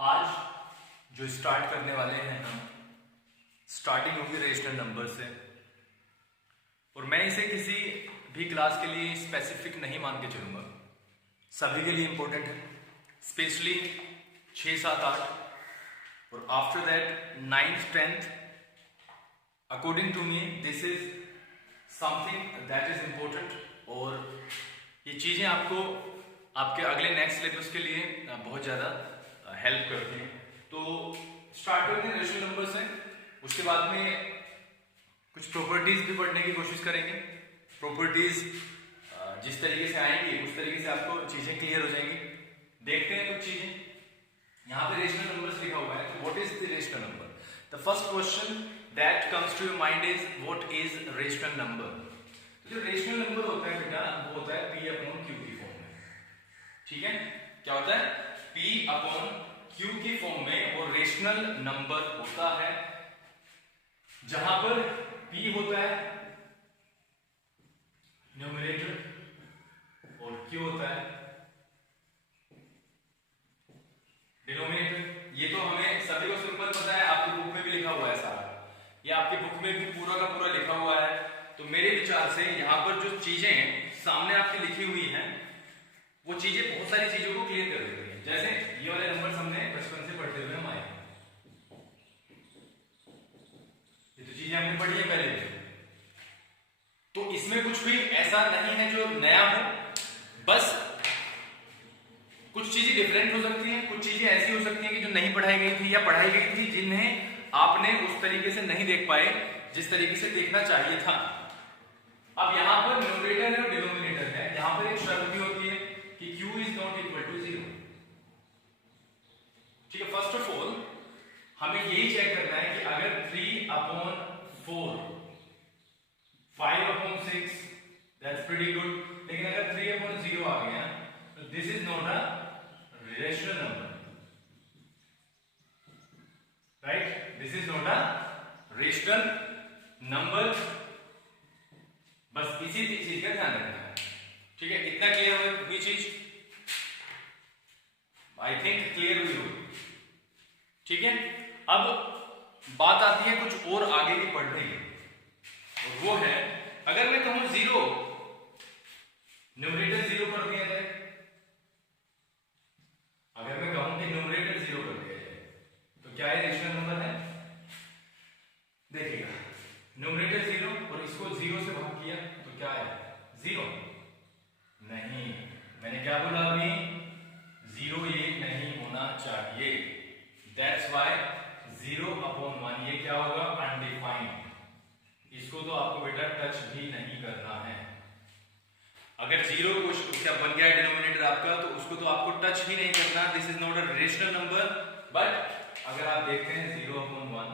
आज जो स्टार्ट करने वाले हैं हम, स्टार्टिंग होगी रेशनल नंबर से। और मैं इसे किसी भी क्लास के लिए स्पेसिफिक नहीं मान के चलूँगा, सभी के लिए इम्पोर्टेंट है, स्पेशली 6, 7, 8 और after that 9th 10th। According to me this is something that is important और ये चीज़ें आपको आपके अगले नेक्स्ट सिलेबस के लिए बहुत ज़्यादा हेल्प करती हैं। तो स्टार्ट करते हैं रेशनल नंबर से, उसके बाद में कुछ प्रॉपर्टीज भी पढ़ने की कोशिश करेंगे। प्रॉपर्टीज जिस तरीके से आएंगी उस तरीके से आपको चीज़ें क्लियर हो जाएंगी। देखते हैं कुछ चीज़ें। यहाँ पे रेशनल नंबर्स लिखा हुआ है, तो what is the rational number? The first question that comes to your mind is what is rational number. तो जो रेशनल नंबर होता है बेटा, वो होता है P/Q की फॉर्म में। ठीक है, क्या होता है? P/Q की फॉर्म में। और रेशनल नंबर होता है जहां पर P होता है न्यूमरेटर और Q होता है डिनोमिनेटर। ये तो हमें सभी को सिंपल पता है, आपकी बुक में भी लिखा हुआ है सारा, ये आपकी बुक में भी पूरा का पूरा लिखा हुआ है। तो मेरे विचार से यहाँ पर जो चीजें सामने आपकी लिखी हुई हैं वो चीजें बहुत सारी चीजों को क्लियर कर देती हैं। जैसे ये वाले नंबर हमने बचपन से पढ़ते हुए हम आए, ये तो चीजें हमने पढ़ी है पहले भी। तो इसमें कुछ भी ऐसा नहीं है जो नया हो, बस कुछ चीजें डिफरेंट हो सकती हैं, कुछ चीजें ऐसी हो सकती हैं कि जो नहीं पढ़ाई गई थी या पढ़ाई गई थी जिन्हें आपने उस तरीके से नहीं देख पाए जिस तरीके से देखना चाहिए था। अब यहां पर न्यूमरेटर और डिनोमिनेटर है, यहां पर एक शर्त भी होती है कि Q is not equal to 0। ठीक है, फर्स्ट ऑफ ऑल हमें यही चेक करना है कि अगर 3/4 5/6 दैट्स प्रीटी गुड, लेकिन अगर 3/0 आ गया तो this is not a rational number, right? This is not a rational number. बस इसी चीज का ध्यान रखना है। ठीक है, इतना क्लियर हुई चीज? आई थिंक क्लियर हुई होगी। ठीक है, अब बात आती है कुछ और आगे की पढ़ने की, और वो है अगर मैं कहूं 0, न्यूमरेटर 0 कर दिया जाए, अगर मैं कहूं कि न्यूमरेटर 0 कर दिया जाए तो क्या ये रेशनल नंबर है? देखिएगा, न्यूमरेटर 0 और इसको 0 से भाग किया तो क्या है? 0 नहीं। मैंने क्या बोला अभी? 0 ये नहीं होना चाहिए। दैट्स वाई 0/1 ये क्या होगा? अनडिफाइंड। इसको तो आपको बेटा टच भी नहीं करना है। अगर 0 क्या बन गया डिनोमिनेटर आपका, तो उसको तो आपको टच ही नहीं करना। This is not a rational number. But अगर आप देखते हैं 0/1,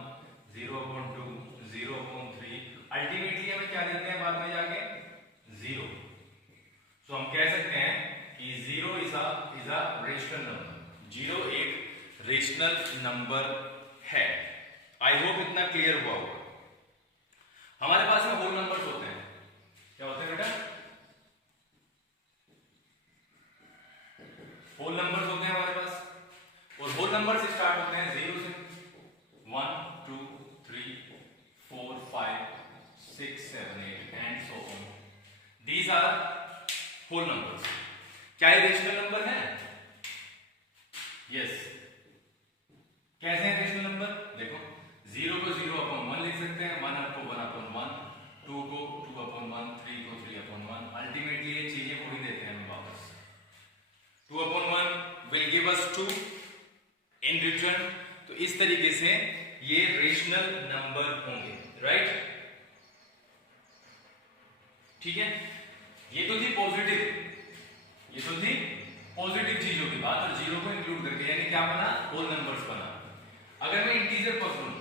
0/2, 0/3, अल्टीमेटली हमें क्या देते हैं बाद में जाके? 0। तो हम कह सकते हैं कि 0 इज अ रेशनल नंबर। 0 एक रेशनल नंबर है। आई होप इतना क्लियर हुआ होगा। हमारे पास में होल नंबर्स होते हैं। क्या होते हैं बेटा? होल नंबर्स होते हैं हमारे पास, और होल नंबर्स स्टार्ट होते हैं 0 से। 1 2 3 4 5 6 7 8 and so on. These are whole numbers. क्या ये रेशनल नंबर है? यस। कैसे है रेशनल नंबर? देखो, 0 को 0/1 लिख सकते हैं, 1 को 1/1, 2 को 2/1, 3 को 3/1। अल्टीमेटली ये चीजें पूरी देते हैं हमें वापस। 2/1 will give us 2 in return। तो इस तरीके से ये रेशनल नंबर होंगे, राइट? ठीक है, ये तो थी पॉजिटिव, ये तो थी पॉजिटिव चीजों की बात, और 0 को इंक्लूड करके यानी क्या बना? होल नंबर्स बना। अगर मैं इंटीजर पकड़ूं,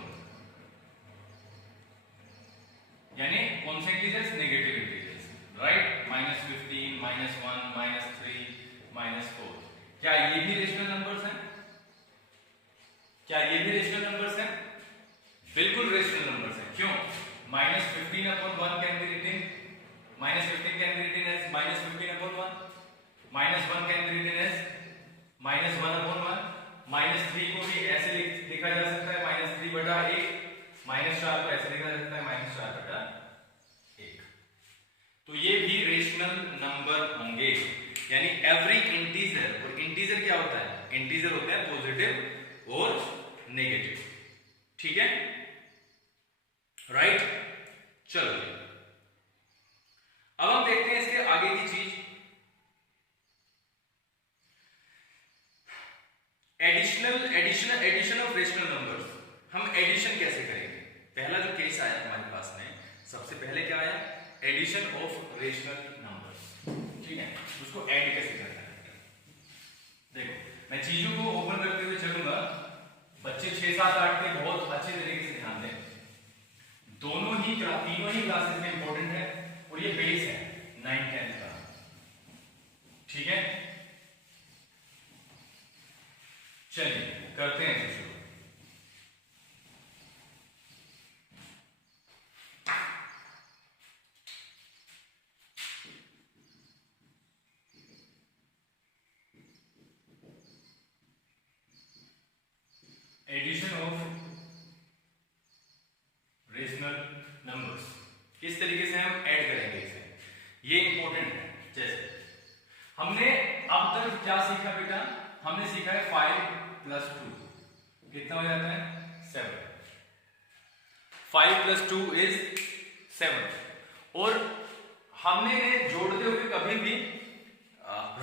यानी कौन से इंटीजर्स? Negative integers, right? -15, -1, -3, -4। क्या ये भी रेशनल नंबर्स हैं? क्या ये भी रेशनल नंबर्स हैं? बिल्कुल रेशनल नंबर्स हैं। क्यों? -15/1 can be written, -15 can be written as -15/1, -1 can be written as -1/1, -3 को भी ऐसे लिखा जा सकता है -3/1, -4 को ऐसे लिखा जा सकता है -4/1। तो ये भी रेशनल नंबर होंगे, यानी एवरी इंटीजर, और इंटीजर क्या होता है, इंटीजर होते हैं पॉजिटिव और नेगेटिव, ठीक है, राइट। चलो अब हम देखते हैं इसके आगे की चीज, एडिशन ऑफ रेशनल नंबर्स। हम एडिशन कैसे करेंगे? पहला जो केस आया हमारे पास में, सबसे पहले क्या आया, एडिशन ऑफ रेशनल नंबर्स, ठीक है, उसको ऐड कैसे करना है। देखो मैं चीजों को ओपन करते हुए चलूंगा, बच्चे 6, 7, 8 के बहुत अच्छे तरीके से ध्यान दें। तीनों ही क्लासेस में इंपॉर्टेंट है, और ये बेस है 9, 10 का, ठीक है। चलिए करते हैं शुरू। एडिशन ऑफ रेशनल नंबर्स, किस तरीके से हम ऐड करेंगे इसे, ये इंपॉर्टेंट है। जैसे हमने अब तक क्या सीखा बेटा, हमने सीखा है 5 + 2 कितना हो जाता है 7, 5 + 2 = 7, और हमने जोड़ते हुए कभी भी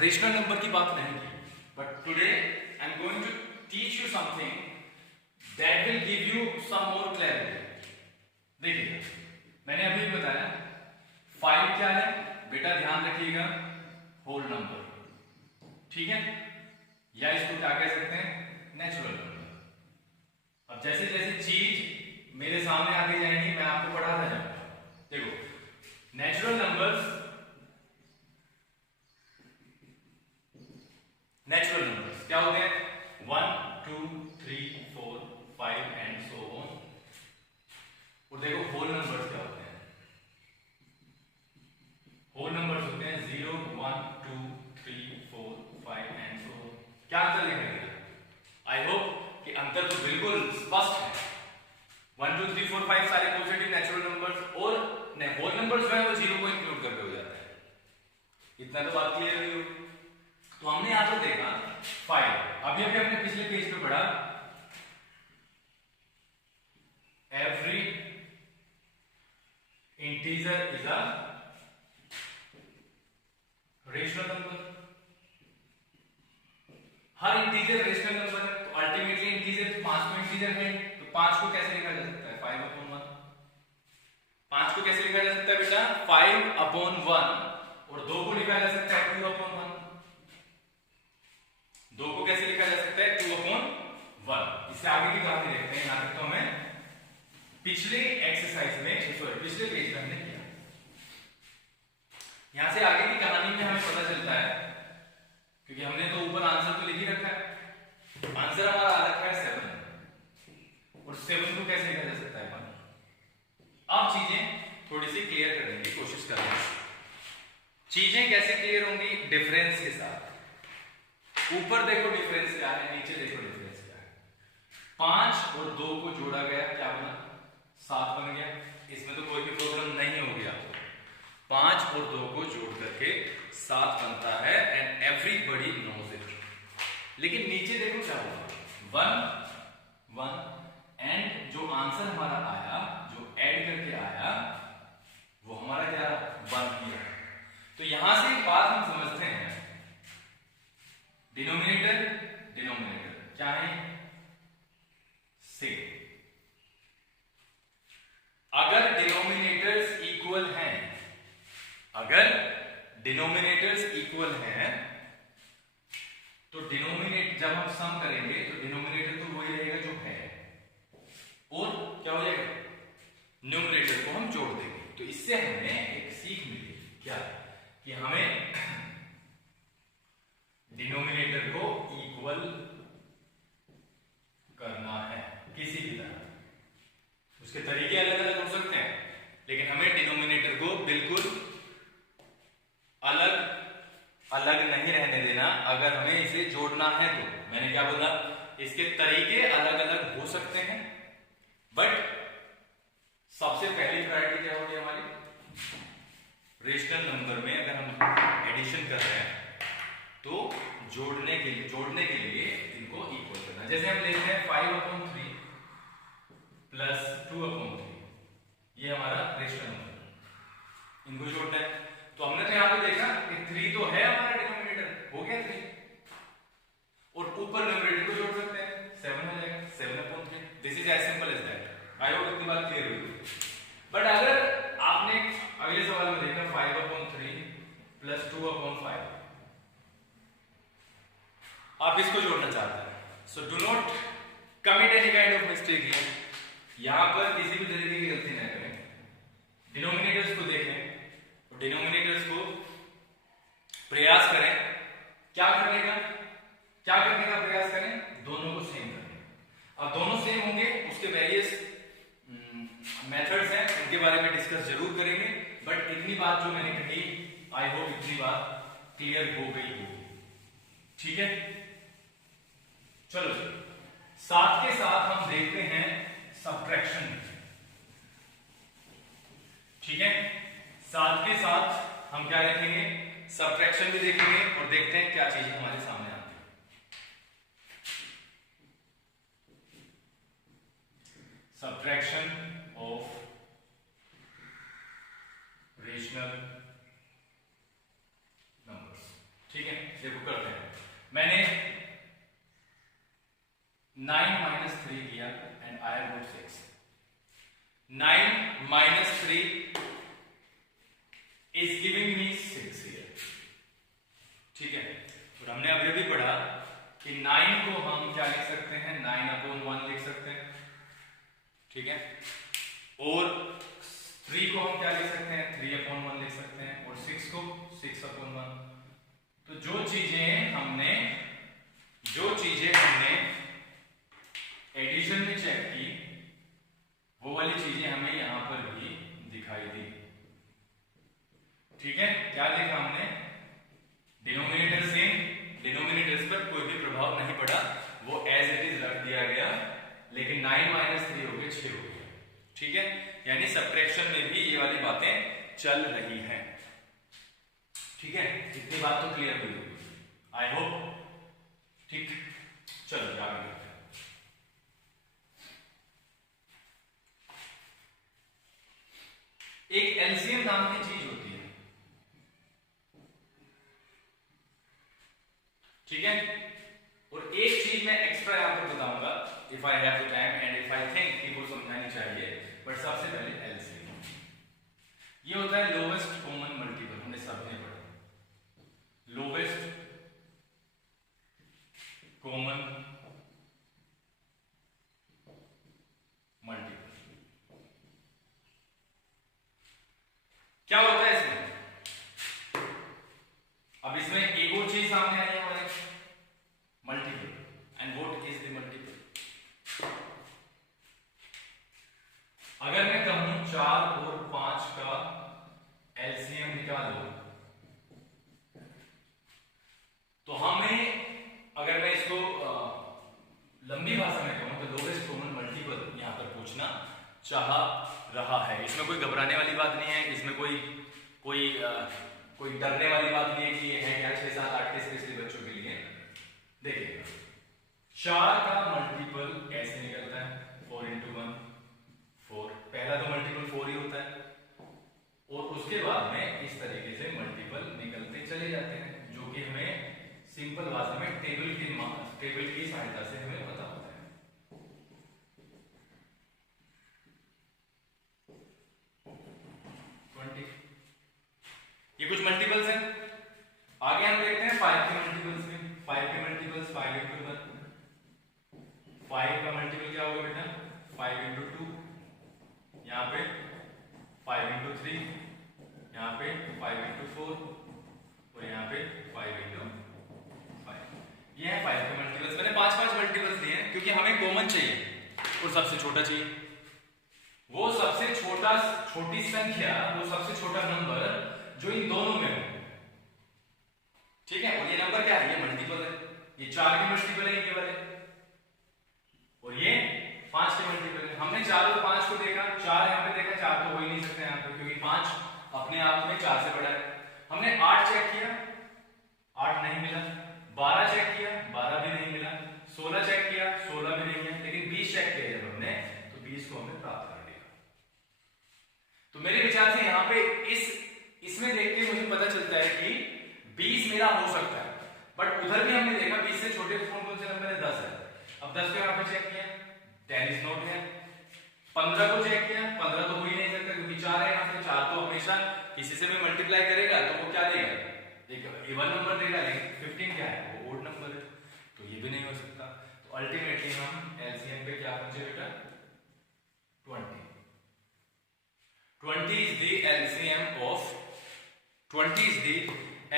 रेशनल नंबर की बात नहीं की। But today I am going to teach you something that will give you some more clarity. देखिए मैंने अभी बताया 5 क्या है बेटा, ध्यान रखिएगा, होल नंबर, ठीक है, या इसको क्या कह सकते हैं, नेचुरल नंबर। अब जैसे जैसे चीज मेरे सामने आती जाएंगी मैं आपको पढ़ाता जाऊंगा। देखो नेचुरल नंबर्स क्या होते हैं, 1, 2, 3, 4, 5 एंड सो ऑन। और देखो होल नंबर्स क्या होते हैं, होल नंबर्स होते हैं 0, 1, 2, 3, 4, 5 एंड सो ऑन। क्या अंतर दिखेगा? आई होप कि अंतर तो बिल्कुल स्पष्ट है। 1, 2, 3, 4, 5 सारे पॉजिटिव नेचुरल नंबर्स, और होल नंबर्स जो है वो 0 को इंक्लूड करके हो जाता है। इतना तो बात क्लियर हुई हो। तो हमने यहां पर देखा 5, अभी अभी हमने पिछले पेज पे पढ़ा every integer is a rational number. Her integer rational number है, तो अल्टीमेटली इंटीजर 5 को इंटीजर है, तो 5 को कैसे लिखा जा सकता है 5/1। 5 को कैसे लिखा जा सकता है बेटा 5/1, और 2 को लिखा जा सकता है 2/1। 2 को कैसे लिखा जा सकता है 2/1। इससे आगे की कहानी देखते हैं, यहां तक तो हमें पिछले एक्सरसाइज में, सॉरी पिछले पेज में हमने किया। यहां से आगे की कहानी में हमें पता चलता है, क्योंकि हमने तो ऊपर आंसर तो लिख ही रखा है, आंसर हमारा आ रखा है 7, और 7 को कैसे लिखा जा सकता है 1। अब चीजें थोड़ी सी क्लियर करने की कोशिश कर रहे हैं। चीजें कैसे क्लियर होंगी, डिफरेंस के साथ। ऊपर देखो डिफरेंस क्या है, नीचे देखो डिफरेंस क्या है। 5 और 2 को जोड़ा गया, क्या बना 7 बन गया। इसमें तो कोई भी प्रॉब्लम नहीं हो गया। 5 और 2 को जोड़ करके 7 बनता है, एंड एवरीबॉडी नोज इट। लेकिन नीचे देखो क्या हुआ 1, 1, एंड जो आंसर हमारा आया, जो ऐड करके आया, वो हमारा क्या 1 किया। तो यहां से एक बात हम समझते हैं, डिनोमिनेटर क्या है सेम। अगर डिनोमिनेटर्स इक्वल हैं, अगर डिनोमिनेटर्स इक्वल हैं, तो डिनोमिनेट जब हम सम करेंगे तो डिनोमिनेटर तो वही रहेगा जो है, और क्या हो जाएगा न्यूमरेटर को हम जोड़ देंगे। तो इससे हमें एक सीख मिली, क्या कि हमें डिनोमिनेटर को इक्वल करना है किसी भी तरह। उसके तरीके अलग अलग हो सकते हैं, लेकिन हमें डिनोमिनेटर को बिल्कुल अलग अलग नहीं रहने देना। अगर हमें इसे जोड़ना है तो मैंने क्या बोला, इसके तरीके अलग अलग हो सकते हैं, बट सबसे पहली प्रायोरिटी क्या होगी हमारी, रेशनल नंबर में अगर हम एडिशन कर रहे हैं तो जोड़ने के लिए इनको इक्वल करना। जैसे हम लेते हैं 5/3 प्लस 2/3, ये हमारा रेशनल नंबर, इनको जोड़ना है। तो हमने तो यहां पे देखा कि 3 तो है हमारा डिनोमिनेटर, हो गया 3, और ऊपर न्यूमरेटर को जोड़ सकते हैं, 7 हो जाएगा, 7/3। This is as simple as that. I hope इतनी बात क्लियर हुई। बट अगर आपने अगले सवाल में देखा 5/3 प्लस 2/5, आप इसको जोड़ना चाहते हैं, so do not commit any kind of mistake here. यहां पर किसी भी तरीके की गलती ना करें, डिनोमिनेटर्स को देखें और डिनोमिनेटर्स को प्रयास करें क्या करने का प्रयास करें, दोनों को सेम करने। अब दोनों सेम होंगे, उसके वेरियस मेथड्स हैं, उनके बारे में डिस्कस जरूर करेंगे, बट इतनी बात जो मैंने कही, आई होप इतनी बात क्लियर हो गई होगी। ठीक है, चलो साथ के साथ हम देखते हैं सब्ट्रैक्शन। ठीक है, साथ के साथ हम क्या देखेंगे, सब्ट्रैक्शन भी देखेंगे और देखते हैं क्या चीजें हमारे सामने आती है। Subtraction of rational numbers. ठीक है, देखो करते हैं। मैंने 9 - 3 किया and I wrote 6। 9 - 3 is giving me 6 here। ठीक है, और हमने अभी भी पढ़ा कि 9 को हम क्या लिख सकते हैं, 9/1 लिख सकते हैं। ठीक है, और 3 को हम क्या लिख सकते हैं, 3/1 लिख सकते हैं, और 6 को 6/1। तो जो चीजें हमने एडिशन में चेक की, वो वाली चीजें हमें यहां पर भी दिखाई दी। ठीक है, क्या देखा हमने, डिनोमिनेटर सेम, डिनोमिनेटर्स पर कोई भी प्रभाव नहीं पड़ा, वो एज इट इज रख दिया गया, लेकिन 9 - 3 हो गए, 6 हो गया। ठीक है, यानी सब्ट्रैक्शन में भी ये वाली बातें चल रही हैं। ठीक है, इतनी बात तो क्लियर हुई, आई होप। ठीक, चलो आगे बढ़ते हैं। एक एलसीएम नाम की चीज होती है। ठीक है, और एक चीज मैं एक्स्ट्रा यहां पर बताऊंगा, if I have the time and if I think कि वो समझानी चाहिए, बट सबसे पहले एलसीएम ये होता है लोवेस्ट कॉमन मल्टीपल। हमने सबने पढ़ा लोवेस्ट कॉमन मल्टीपल। क्या होता है इसमें, अब इसमें एक और चीज सामने आई है हमारे, multiple. And what is the multiple? अगर मैं कहूं 4 और 5 का एलसीएम निकालो, तो हमें, अगर मैं इसको लंबी भाषा में कहूं तो लोवेस्ट कॉमन मल्टीपल यहां पर पूछना चाह रहा है। इसमें कोई घबराने वाली बात नहीं है, इसमें कोई डरने वाली बात नहीं है कि ये है क्या 6, 7, 8 के स्पेशली बच्चों के लिए। देखिएगा, 4 का मल्टीपल कैसे निकलता है, 4 × 1 4। पहला तो मल्टीपल 4 ही होता है, और उसके बाद में इस तरीके से मल्टीपल निकलते चले जाते हैं, जो कि हमें सिंपल भाषा में टेबल की सहायता से हमें पता होता है। ये कुछ मल्टीपल्स हैं। आगे हम देखते हैं 5 के मल्टीपल्स में। 5 के मल्टीपल्स 5 × 1। 5 का मल्टीपल क्या होगा बेटा, 5 × 2, यहाँ पे 5 × 3, यहाँ पे 5 × 4, और यहाँ पे 5 × 5। ये है 5 के मल्टीपल्स। मैंने 5 मल्टीपल्स दिए हैं क्योंकि हमें कॉमन चाहिए और सबसे छोटा चाहिए। वो सबसे छोटी संख्या, वो सबसे छोटा नंबर जो इन दोनों में हो। ठीक है, और ये नंबर क्या है, ये मल्टीपल है, ये 4 के मल्टीपल है ये वाले। अकेला हो सकता है, बट उधर भी हमने देखा 20 से छोटे कौन से नंबर है, 10 है। अब 10 को यहाँ पे चेक किया, 10 इज नॉट है। 15 को चेक किया, 15 तो हो ही नहीं सकता क्योंकि 4 है यहाँ पे। 4 तो हमेशा किसी से भी मल्टीप्लाई करेगा तो वो क्या देगा, एक इवन नंबर देगा, लेकिन 15 क्या है, वो ओड नंबर है, तो ये भी नहीं हो सकता। तो अल्टीमेटली हम एलसीएम पे क्या पहुंचे बेटा, 20। 20 is the LCM of 20 is the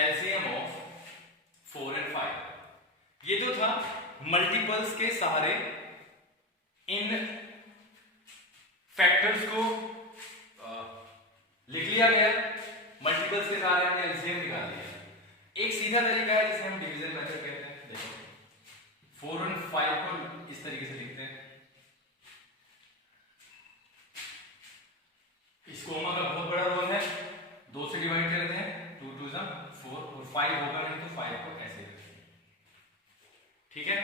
LCM of 4 and 5। ये जो था मल्टीपल्स के सहारे इन फैक्टर्स को लिख लिया गया, मल्टीपल्स के सहारे हमने एलसीएम निकाल लिया। एक सीधा तरीका है जिसे हम डिवीजन मेथड कहते हैं। देखो 4 और 5 को इस तरीके से लिखते हैं। इस कोमा का बहुत बड़ा रोल है, 2 से डिवाइड करते हैं, 2 2 जा 4 और 5 होगा नहीं तो 5 को ऐसे रखेंगे, ठीक है।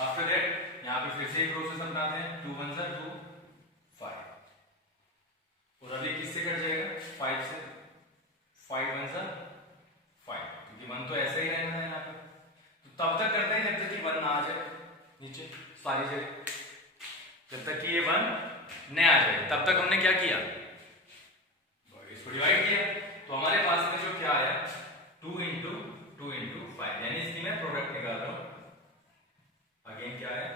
आफ्टर दैट यहाँ पे फिर से एक प्रोसेस अपनाते हैं, 2 1 जा 2 5 और अभी किससे कट जाएगा, 5 से, 5 1 जा 5 क्योंकि 1 तो ऐसे ही रहना है यहाँ पे। तो तब तक करते हैं जब तक कि 1 ना आ जाए नीचे सारी जगह, जब तक कि ये 1 नहीं आ जाए तब तक हमने क्या किया, इसको डिवाइड किया। तो हमारे पास में जो क्या आया, 2 इंटू 2 इंटू 5, यानी इसकी मैं प्रोडक्ट निकाल रहा हूं, अगेन क्या है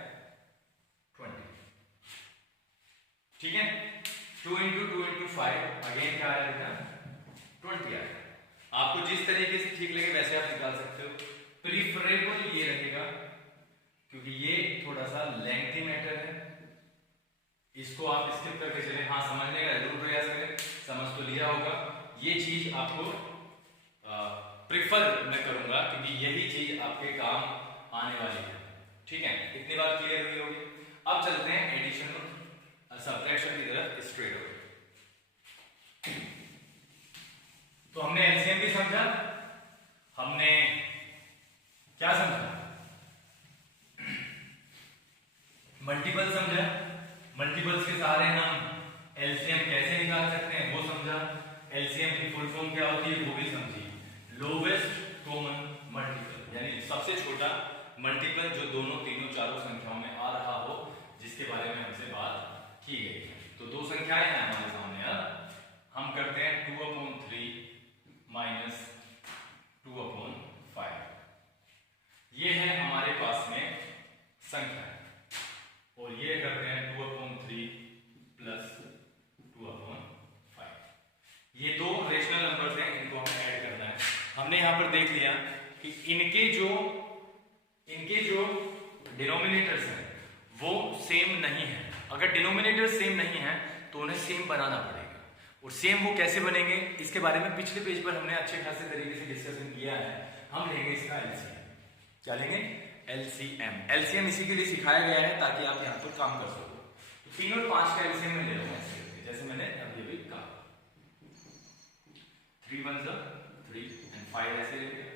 20, ठीक है। 2 इंटू 2 इंटू 5 अगेन क्या आया बेटा, 20 आया। आपको जिस तरीके से ठीक लगे वैसे आप निकाल सकते हो। प्रीफरेबल ये रहेगा क्योंकि ये थोड़ा सा लेंथी मैटर है, इसको आप स्किप करके चले, हाँ समझने का जरूर प्रयास करें, समझ तो लिया होगा। ये चीज आपको प्रिफर मैं करूंगा क्योंकि यही चीज आपके काम आने वाली है, ठीक है। इतनी बात क्लियर हुई होगी। अब चलते हैं एडिशन और सब्ट्रैक्शन की तरफ स्ट्रेट अवे। तो हमने एलसीएम भी समझा, हमने क्या समझा, मल्टीपल समझा, मल्टीपल्स के सहारे हम एलसीएम कैसे निकाल सकते हैं वो समझा, एलसीएम की फुल फॉर्म क्या होती है वो भी समझी, लोवेस्ट कॉमन मल्टीपल यानी सबसे छोटा मल्टीपल जो दोनों तीनों चारों संख्याओं में आ रहा हो, जिसके बारे में हमसे बात की गई है। तो 2 संख्याएं हैं हमारे सामने, अब हम करते हैं 2/3 माइनस 2/5, ये है हमारे पास में संख्या, और ये करते हैं 2/3 प्लस 2/5। ये 2 रेशनल नंबर्स हैं, इनको हमें ऐड करना है। हमने यहां पर देख लिया कि इनके जो डिनोमिनेटर्स हैं वो सेम नहीं है। अगर डिनोमिनेटर सेम नहीं है तो उन्हें सेम बनाना पड़ेगा, और सेम वो कैसे बनेंगे इसके बारे में पिछले पेज पर हमने अच्छे खासे तरीके से डिस्कशन किया है। हम लेंगे इसका एलसीएम, क्या लेंगे, एलसीएम। एलसीएम इसी के लिए सिखाया गया है ताकि आप यहाँ पर काम कर सको। तो 3 और 5 का एलसीएम में ले रहा हूँ ऐसे, जैसे मैंने अभी अभी कहा, 3 1 जा 3 एंड 5 ऐसे लेंगे,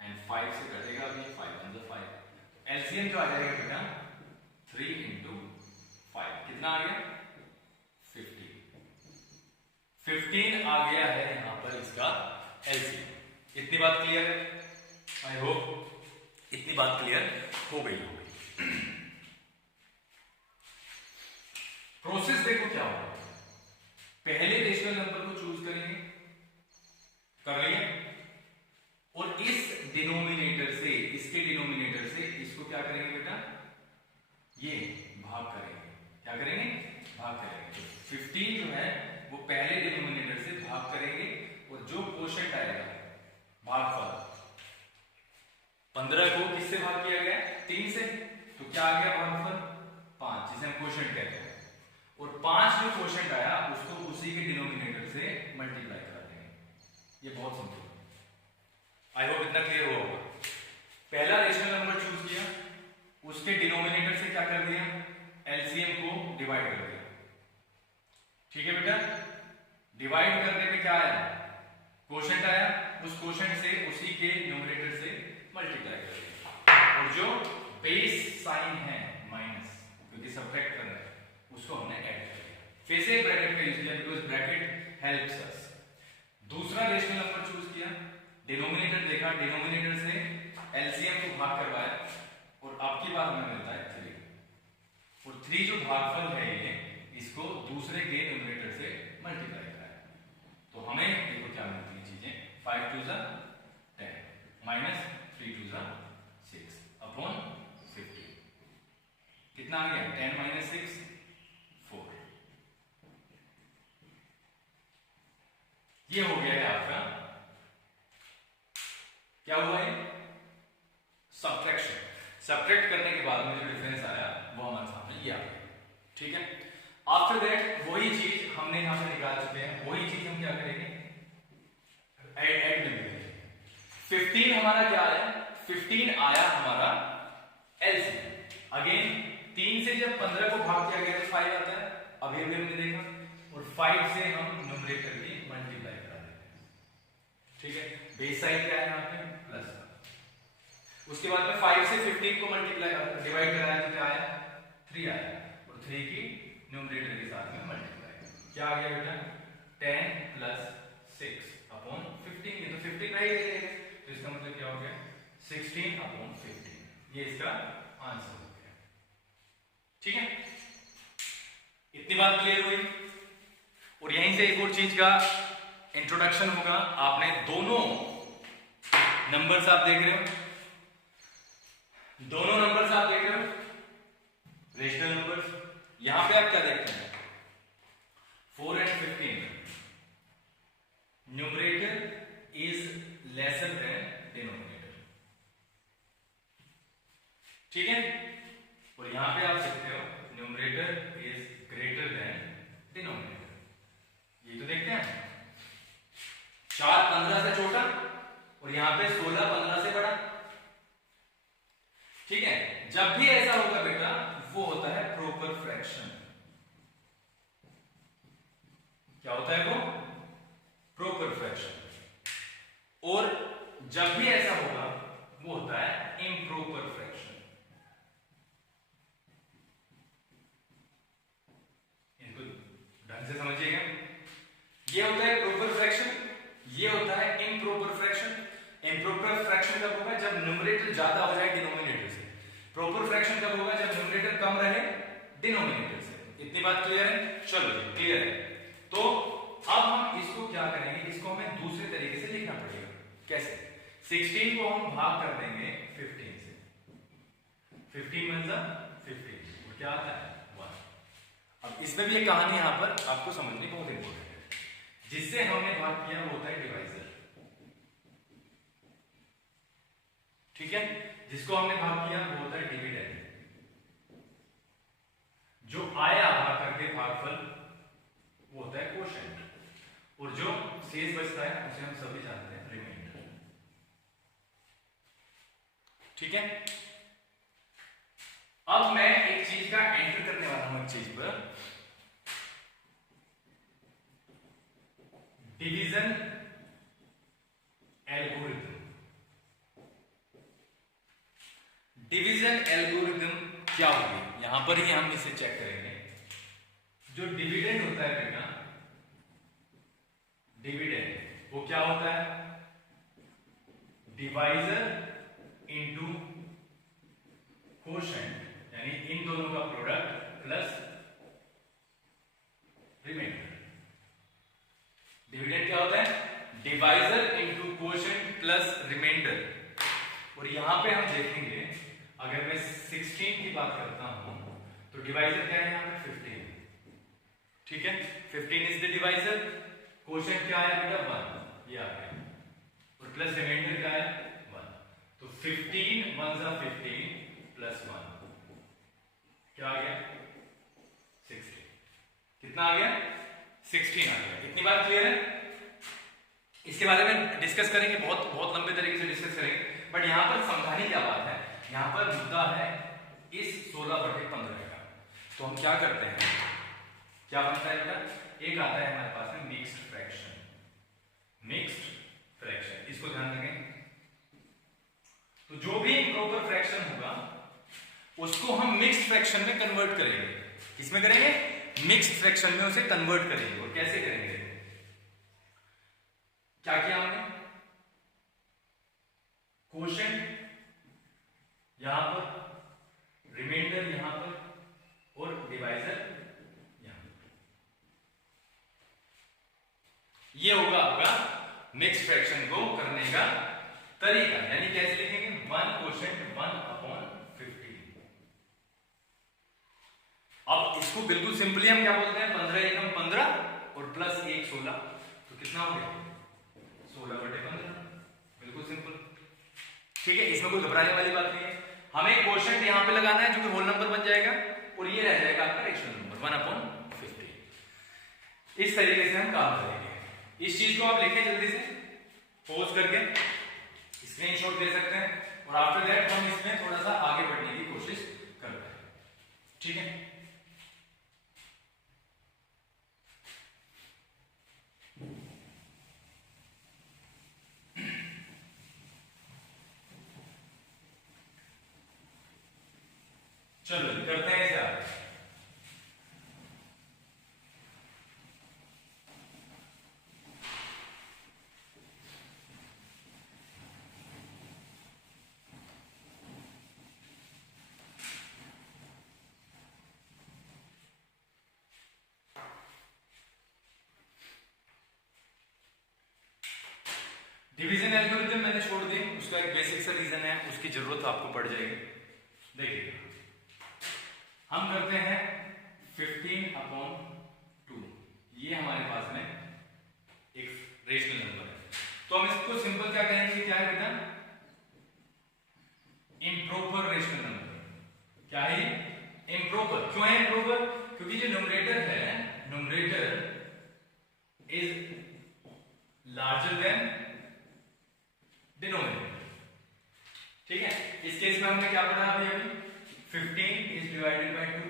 एंड 5 से कटेगा अभी 5 1 जा 5। एलसीएम जो आ जाएगा बेटा 3 इंटू 5 कितना आ गया, 15 आ गया है यहाँ पर इसका एलसीएम। इतनी बात क्लियर है, आई होप इतनी बात क्लियर हो गई होगी। प्रोसेस देखो क्या होगा, पहले रेशनल नंबर को चूज करेंगे, कर लिया, और इस डिनोमिनेटर से, इसके डिनोमिनेटर से इसको क्या करेंगे बेटा, ये भाग करेंगे, क्या करेंगे, भाग करेंगे। तो 15 जो है वो पहले डिनोमिनेटर से भाग करेंगे, और जो क्वोशंट आएगा भागफल, 15 को किससे भाग किया गया, 3 से, तो क्या आ गया भागफल 5, जिसे हम क्वोशंट कहते हैं, और 5 जो क्वोशंट आया उसको उसी के डिनोमिनेटर से मल्टीप्लाई कर देंगे। ये बहुत सिंपल, आई होप इतना क्लियर हुआ होगा। पहला रेशनल नंबर चूज किया, उसके डिनोमिनेटर से क्या कर दिया, एलसीएम को डिवाइड कर दिया, ठीक है बेटा। डिवाइड करने पे क्या आया, क्वोशंट आया, उस क्वोशंट से उसी के न्यूमरेटर से मल्टीप्लाई कर दिया, और जो बेस साइन है माइनस, क्योंकि सब्ट्रैक्ट करना है, उसको हमने ऐड कर दिया। फिर से ब्रैकेट का यूज किया बिकॉज़ ब्रैकेट हेल्प्स अस। दूसरा रेशनल नंबर चूज किया, डिनोमिनेटर देखा, डिनोमिनेटर से एलसीएम को भाग करवाया और आपकी बात में मिलता है 3, और 3 जो भागफल है ये इसको दूसरे के न्यूमरेटर से मल्टीप्लाई कराया, तो हमें देखो क्या मिलती है चीजें, 5 2 10 माइनस 3 2 6 अपॉन 50, कितना आ गया 10 माइनस 6 4, ये हो गया है आपका, क्या हुआ है सब्ट्रैक्शन। सब्ट्रैक्ट करने के बाद में जो डिफरेंस आया वो हमारे सामने ये आ गया, ठीक है। आफ्टर दैट वही चीज हमने यहां पे निकाल चुके हैं, वही चीज हम क्या करेंगे ऐड में करेंगे। 15 हमारा क्या आया, 15 आया हमारा एलसीएम। अगेन 3 से जब 15 को भाग किया गया तो 5 आता है, अभी अभी हमने देखा, और 5 से हम न्यूमरेटर की मल्टीप्लाई करा देते हैं, ठीक है। बेस साइड क्या है यहाँ पे प्लस, उसके बाद में 5 से 15 को मल्टीप्लाई डिवाइड कराया तो क्या आया 3 आया, और 3 की न्यूमरेटर के साथ में मल्टीप्लाई, क्या आ गया बेटा 10 प्लस 6 अपॉन 15, ये तो 15 रह गए, तो इसका मतलब क्या हो गया 16 अपॉन 15, ये इसका आंसर हो गया, ठीक है। इतनी बात क्लियर हुई, और यहीं से एक और चीज का इंट्रोडक्शन होगा। आपने दोनों नंबर्स आप देख रहे हो, दोनों नंबर्स आप देख रहे हो रेशनल नंबर्स, यहां पे आप क्या देखते हैं 4 and 15, numerator is lesser than denominator, ठीक है। और यहां पे आप देखते हो numerator is greater than denominator, ये तो देखते हैं 4 15 से छोटा और यहां पे 16 15 से बड़ा, ठीक है। जब भी ऐसा होगा बेटा वो होता है प्रॉपर फ्रैक्शन, क्या होता है वो प्रॉपर फ्रैक्शन, और जब भी ऐसा होगा वो होता है इम्प्रॉपर फ्रैक्शन। इनको ढंग से समझिएगा, ये होता है प्रॉपर फ्रैक्शन, ये होता है इम्प्रॉपर फ्रैक्शन। इम्प्रॉपर फ्रैक्शन कब होगा जब न्यूमरेटर ज्यादा हो जाए डिनोमिनेटर से, प्रॉपर फ्रैक्शन कब होगा जब न्यूमरेटर कम रहे डिनोमिनेटर से। इतनी बात क्लियर है, चलो क्लियर है। तो अब हम इसको क्या करेंगे, इसको हमें दूसरे तरीके से लिखना पड़ेगा, कैसे 16 को हम भाग कर देंगे 15 से, 15 × 15 क्या आता है 1। अब इसमें भी एक कहानी यहां पर आपको समझनी बहुत इंपॉर्टेंट है, जिससे हमने भाग किया वो होता है डिवाइजर, ठीक है। जिसको हमने भाग किया वो होता है डिविडेंड, जो आया भाग करके भागफल वो होता है कोशेंट, और जो शेष बचता है उसे हम सभी जानते हैं रिमाइंडर, ठीक है। अब मैं एक चीज का एंटर करने वाला हूं, एक चीज पर डिवीजन एल्गोरिथम। डिवीजन एल्गोरिथम क्या होगी, यहां पर ही हम इसे चेक करेंगे। जो डिविडेंड होता है बेटा, डिविडेंड वो क्या होता है डिवाइजर इनटू कोशेंट, यानी इन दोनों का प्रोडक्ट प्लस रिमाइंडर। डिविडेंड क्या होता है divisor into quotient plus remainder, और यहां पे हम देखेंगे अगर मैं 16 की बात करता हूं तो डिवाइजर क्या है यहां पे 15, ठीक है। 15 इज द डिवाइजर, कोशेंट क्या है बेटा 1, ये आ गया, और प्लस रिमाइंडर क्या है 1, तो 15 1 15 प्लस 1 क्या आ गया 16, कितना आ गया 16 आ गया। इतनी बात क्लियर है, इसके बारे में डिस्कस करेंगे, बहुत बहुत लंबे तरीके से डिस्कस करेंगे, बट यहां पर समझाने क्या बात है, यहां पर मुद्दा है इस 16/15 का। तो हम क्या करते हैं, क्या बनता है बेटा, एक आता है हमारे पास में मिक्स्ड फ्रैक्शन, मिक्स्ड फ्रैक्शन, इसको ध्यान रखें। तो जो भी इम्प्रॉपर फ्रैक्शन होगा उसको हम मिक्स्ड फ्रैक्शन में कन्वर्ट करेंगे, किसमें करेंगे मिक्स्ड फ्रैक्शन में उसे कन्वर्ट करेंगे। और कैसे करेंगे, क्या किया हमने कोशेंट यहां पर, रिमाइंडर यहां पर और डिवाइजर यहां पर। ये होगा आपका मिक्स फ्रैक्शन को करने का तरीका। यानी कैसे लिखेंगे, 1 कोशेंट 1/50। अब इसको बिल्कुल सिंपली हम क्या बोलते हैं, 15 एकम 15 और प्लस 1 16, तो कितना हो गया 16/15। बिल्कुल सिंपल, ठीक है। इसमें कोई घबराने वाली बात नहीं है। हमें कोशेंट यहां पे लगाना है जो कि होल नंबर बन जाएगा और ये रह जाएगा आपका रेशनल नंबर 1/50। इस तरीके से हम काम करेंगे। इस चीज को आप लिखें जल्दी से, पॉज करके स्क्रीनशॉट ले सकते हैं और आफ्टर दैट हम इसमें थोड़ा सा आगे बढ़ने की कोशिश करते हैं, ठीक है। चलो करते हैं इसे आगे। डिवीजन एल्गोरिथम मैंने छोड़ दी, उसका एक बेसिक सा रीजन है, उसकी जरूरत आपको पड़ जाएगी। देखिए हम करते हैं 15/2, ये हमारे पास में एक रेशनल नंबर है, तो हम इसको सिंपल क्या कहेंगे, क्या है बेटा, इम्प्रॉपर रेशनल नंबर। क्या है इम्प्रॉपर? क्यों है इम्प्रॉपर? क्योंकि जो न्यूमरेटर है, numerator is larger than denominator, ठीक है। इस केस में हमने क्या पढ़ा अभी 15 इज डिवाइडेड बाय 2,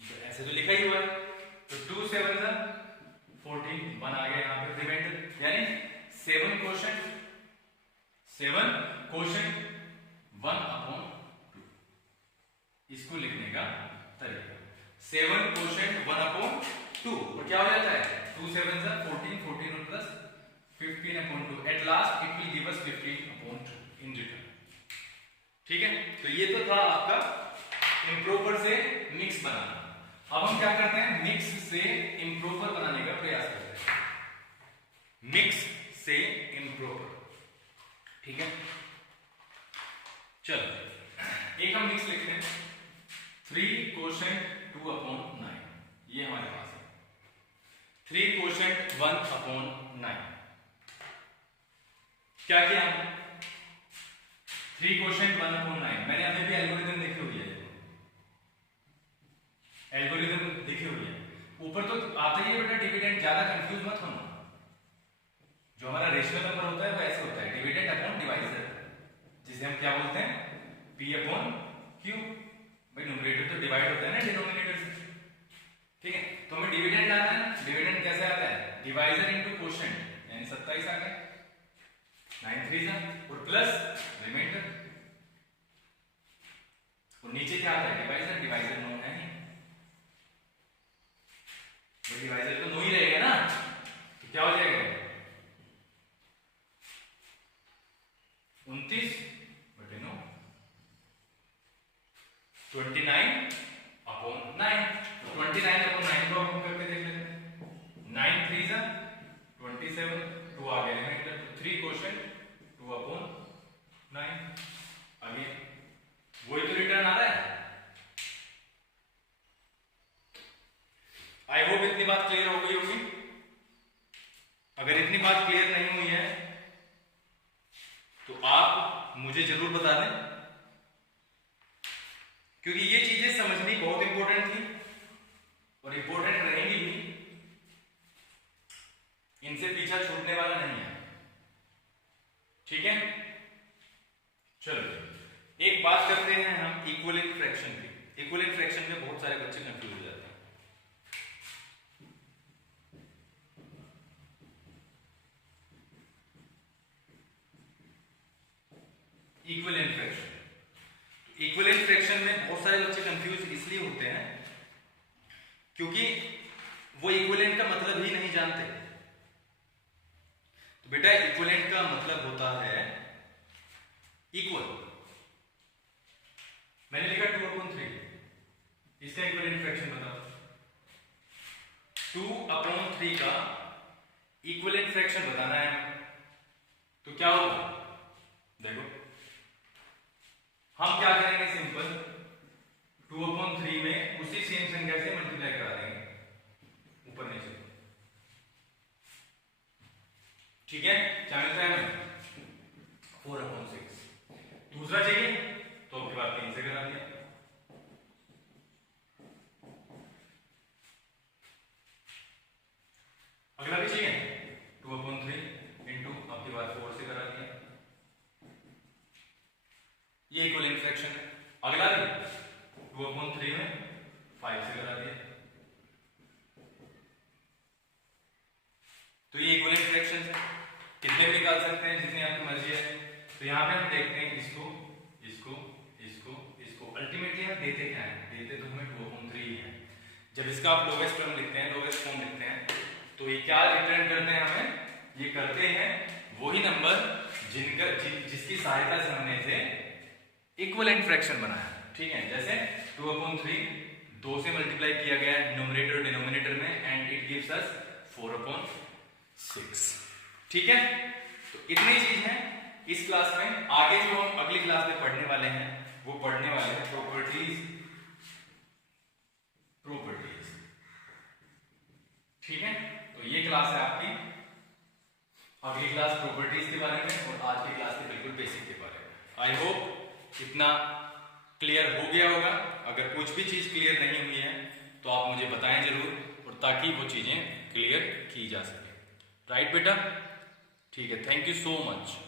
तो ऐसे तो लिखा ही हुआ है, तो 2 7 14, 1 आ गया यहाँ पे रिमाइंडर, यानी 7 कोशेंट 1/2, इसको लिखने का तरीका 7 कोशेंट 1/2, और क्या हो जाता है 2 7 14, 14 और plus 15/2, at last it will give us 15/2 in return, ठीक है। तो ये तो था आपका इम्प्रॉपर से मिक्स बनाना। अब हम क्या करते हैं, मिक्स से इम्प्रॉपर बनाने का प्रयास करते हैं, मिक्स से इम्प्रॉपर, ठीक है। चलो एक हम मिक्स लिखते हैं, 3 कोशेंट 2/9, ये हमारे पास है 3 कोशेंट 1/9। क्या किया हमने, 3 कोशेंट 1/9, मैंने अभी भी एल्गोरिथम लिखी हुई है, एल्गोरिथम लिखी हुई है ऊपर, तो आता ही है बेटा डिविडेंड, ज्यादा कंफ्यूज मत होना। जो हमारा रेशनल नंबर होता है वो ऐसे होता है, डिविडेंड अपॉन डिवाइजर, जिसे हम क्या बोलते हैं P/Q। भाई न्यूमरेटर तो डिवाइड होता है ना डिनोमिनेटर से, ठीक है। तो हमें डिविडेंड लाना है, डिविडेंड कैसे आता है, डिवाइजर इनटू कोशेंट, यानी 27 आ गया, 9 3 और प्लस रिमाइंडर, और नीचे क्या आता है डिवाइजर, डिवाइजर नो है नहीं, तो डिवाइजर तो नो ही रहेगा ना, तो क्या हो जाएगा 29/9, 29/9, 29/9 को हम करके देख लेते हैं, 9 3 27, 2 आ गया रिमाइंडर, 3 कोशेंट 2/9, आगे वही तो रिटर्न आ रहा है। आई होप इतनी बात क्लियर हो गई होगी। अगर इतनी बात क्लियर नहीं हुई है तो आप मुझे जरूर बता दें, क्योंकि ये चीजें समझनी बहुत इंपॉर्टेंट थी और इंपॉर्टेंट रहेंगी भी, इनसे पीछा छूटने वाला नहीं है, ठीक है। चलो एक बात करते हैं हम इक्विवेलेंट फ्रैक्शन की। इक्विवेलेंट फ्रैक्शन में बहुत सारे बच्चे कंफ्यूज हो जाते हैं। इक्विवेलेंट फ्रैक्शन, इक्विवेलेंट फ्रैक्शन में बहुत सारे बच्चे कंफ्यूज इसलिए होते हैं क्योंकि वो इक्विवेलेंट का मतलब ही नहीं जानते। तो बेटा इक्विवेलेंट का मतलब होता है दूसरा चाहिए तो आपके पास 3 से करा दिया। अगला भी चाहिए 2/3 इंटू आपके पास 4 से करा दिया, ये इक्वलेंट फ्रैक्शन है। अगला भी 2/3 में 5 से करा दिया, तो ये इक्वलेंट फ्रैक्शन है। कितने भी निकाल सकते हैं, जितनी आपकी मर्जी है। तो यहाँ पे हम देखते हैं इसको इसको इसको इसको, अल्टीमेटली हम देते क्या है, देते तो हमें 2/3 ही है। जब इसका आप लोवेस्ट टर्म लिखते हैं, लोवेस्ट फॉर्म लिखते हैं, तो ये क्या रिप्रेजेंट करते हैं हमें, ये करते हैं वही नंबर जिसकी सहायता से हमने इसे इक्विवेलेंट फ्रैक्शन बनाया, ठीक है। जैसे 2/3 2 से मल्टीप्लाई किया गया न्यूमरेटर और डिनोमिनेटर में, एंड इट गिव्स अस 4/6, ठीक है। तो इतनी चीज है इस क्लास में। आगे जो हम अगली क्लास में पढ़ने वाले हैं वो पढ़ने वाले हैं प्रॉपर्टीज, ठीक है। तो ये क्लास है आपकी, अगली क्लास प्रॉपर्टीज के बारे में और आज की क्लास के बिल्कुल बेसिक के बारे में। आई होप इतना क्लियर हो गया होगा। अगर कुछ भी चीज क्लियर नहीं हुई है तो आप मुझे बताएं जरूर, और ताकि वो चीजें क्लियर की जा सके। राइट बेटा, ठीक है। Thank you so much.